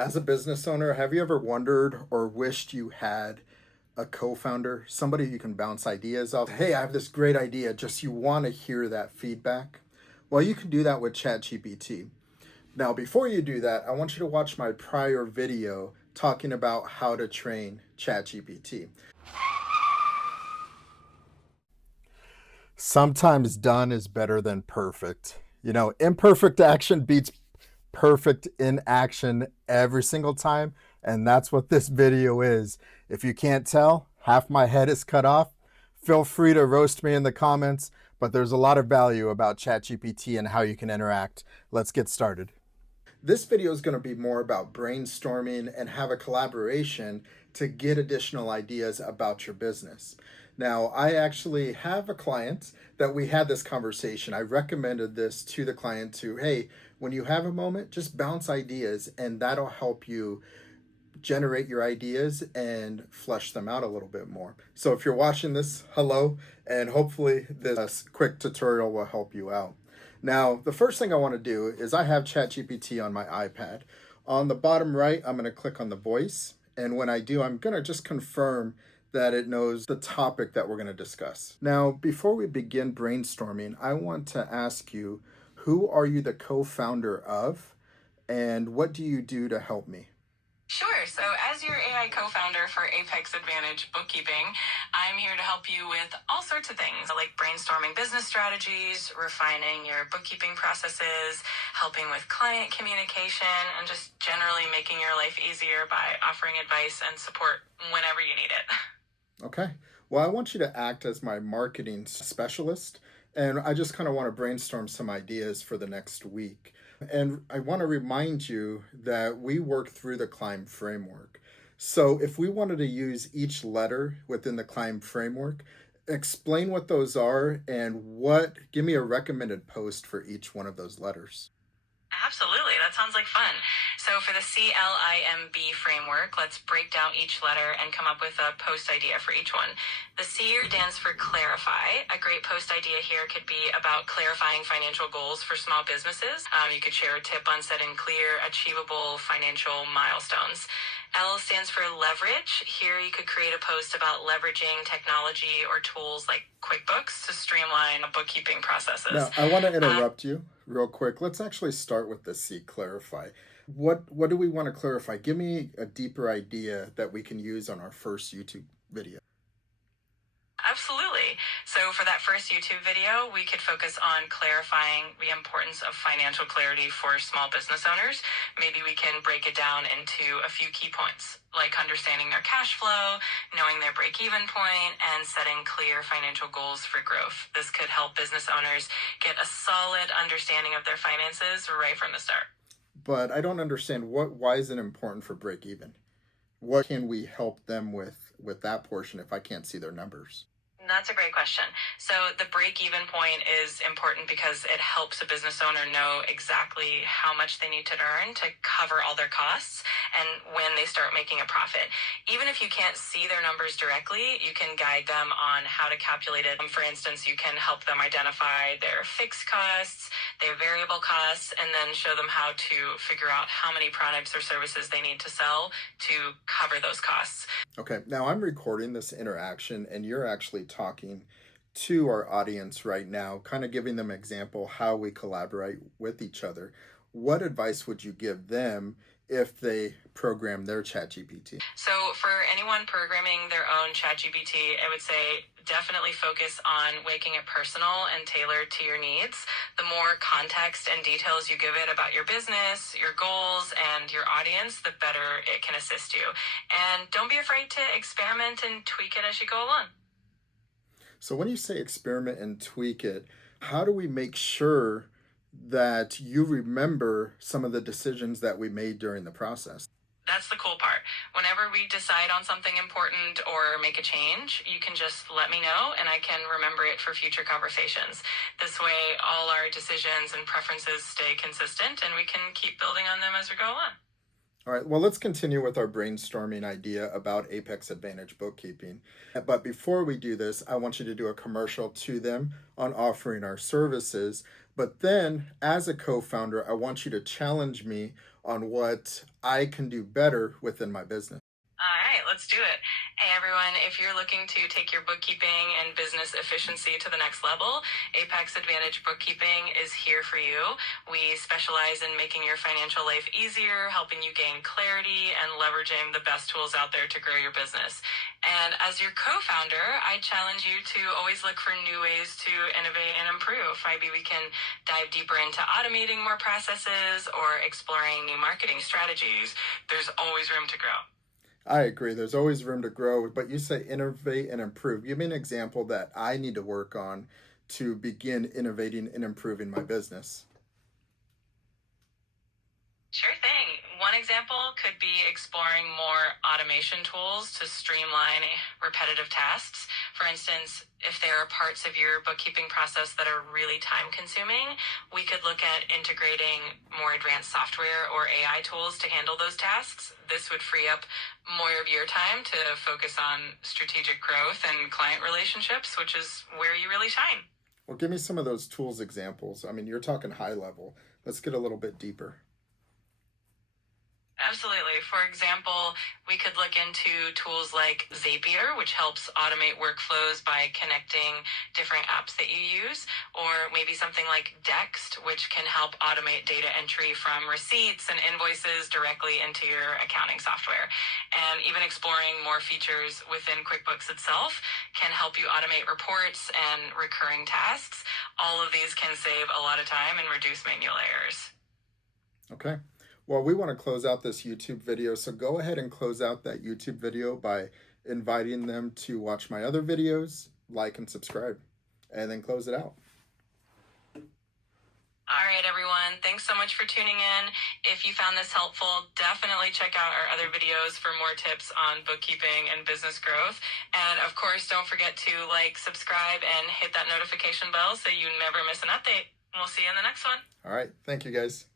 As a business owner, have you ever wondered or wished you had a co-founder, somebody you can bounce ideas off? Hey, I have this great idea, just you want to hear that feedback? Well, you can do that with ChatGPT. Now, before you do that, I want you to watch my prior video talking about how to train ChatGPT. Sometimes done is better than perfect. Imperfect action beats perfect in action every single time. And that's what this video is. If you can't tell, half my head is cut off. Feel free to roast me in the comments, but there's a lot of value about ChatGPT and how you can interact. Let's get started. This video is going to be more about brainstorming and have a collaboration to get additional ideas about your business. Now, I actually have a client that we had this conversation. I recommended this to the client to, hey, when you have a moment, just bounce ideas and that'll help you generate your ideas and flesh them out a little bit more. So if you're watching this, hello, and hopefully this quick tutorial will help you out. Now, the first thing I want to do is I have ChatGPT on my iPad. On the bottom right, I'm going to click on the voice. And when I do, I'm going to just confirm that it knows the topic that we're going to discuss. Now, before we begin brainstorming, I want to ask you, who are you the co-founder of? And what do you do to help me? Sure. So as your AI co-founder for Apex Advantage Bookkeeping, I'm here to help you with all sorts of things like brainstorming business strategies, refining your bookkeeping processes, helping with client communication, and just generally making your life easier by offering advice and support whenever you need it. Okay. Well, I want you to act as my marketing specialist, and I just kind of want to brainstorm some ideas for the next week. And I want to remind you that we work through the CLIMB framework. So if we wanted to use each letter within the CLIMB framework, explain what those are and give me a recommended post for each one of those letters. Absolutely. That sounds like fun. So for the CLIMB framework, let's break down each letter and come up with a post idea for each one. The C stands for clarify. A great post idea here could be about clarifying financial goals for small businesses. You could share a tip on setting clear, achievable financial milestones. L stands for leverage. Here you could create a post about leveraging technology or tools like QuickBooks to streamline bookkeeping processes. Now, I want to interrupt you real quick. Let's actually start with the C, clarify. What do we want to clarify? Give me a deeper idea that we can use on our first YouTube video. Absolutely. So for that first YouTube video, we could focus on clarifying the importance of financial clarity for small business owners. Maybe we can break it down into a few key points, like understanding their cash flow, knowing their break-even point, and setting clear financial goals for growth. This could help business owners get a solid understanding of their finances right from the start. But I don't understand why is it important for break-even? What can we help them with that portion if I can't see their numbers? That's a great question. So the break-even point is important because it helps a business owner know exactly how much they need to earn to cover all their costs and when they start making a profit. Even if you can't see their numbers directly, you can guide them on how to calculate it. For instance, you can help them identify their fixed costs, their variable costs, and then show them how to figure out how many products or services they need to sell to cover those costs. Okay, now I'm recording this interaction and you're actually talking to our audience right now, kind of giving them an example how we collaborate with each other. What advice would you give them if they program their ChatGPT? So for anyone programming their own ChatGPT, I would say definitely focus on making it personal and tailored to your needs. The more context and details you give it about your business, your goals, and your audience, the better it can assist you. And don't be afraid to experiment and tweak it as you go along. So when you say experiment and tweak it, how do we make sure that you remember some of the decisions that we made during the process? That's the cool part. Whenever we decide on something important or make a change, you can just let me know and I can remember it for future conversations. This way, all our decisions and preferences stay consistent and we can keep building on them as we go along. All right, well, let's continue with our brainstorming idea about Apex Advantage bookkeeping. But before we do this, I want you to do a commercial to them on offering our services. But then, as a co founder, I want you to challenge me on what I can do better within my business. All right, let's do it. Hey everyone, if you're looking to take your bookkeeping and business efficiency to the next level, Apex Advantage Bookkeeping is here for you. We specialize in making your financial life easier, helping you gain clarity, and leveraging the best tools out there to grow your business. And as your co-founder, I challenge you to always look for new ways to innovate and improve. Maybe we can dive deeper into automating more processes or exploring new marketing strategies. There's always room to grow. I agree. There's always room to grow, but you say innovate and improve. Give me an example that I need to work on to begin innovating and improving my business. Sure thing. One example could be exploring more automation tools to streamline repetitive tasks. For instance, if there are parts of your bookkeeping process that are really time consuming, we could look at integrating more advanced software or AI tools to handle those tasks. This would free up more of your time to focus on strategic growth and client relationships, which is where you really shine. Well, give me some of those tools examples. I mean, you're talking high level. Let's get a little bit deeper. Absolutely. For example, we could look into tools like Zapier, which helps automate workflows by connecting different apps that you use, or maybe something like Dext, which can help automate data entry from receipts and invoices directly into your accounting software. And even exploring more features within QuickBooks itself can help you automate reports and recurring tasks. All of these can save a lot of time and reduce manual errors. Okay. Well, we want to close out this YouTube video, so go ahead and close out that YouTube video by inviting them to watch my other videos, like and subscribe, and then close it out. All right, everyone. Thanks so much for tuning in. If you found this helpful, definitely check out our other videos for more tips on bookkeeping and business growth. And of course, don't forget to like, subscribe, and hit that notification bell so you never miss an update. We'll see you in the next one. All right. Thank you, guys.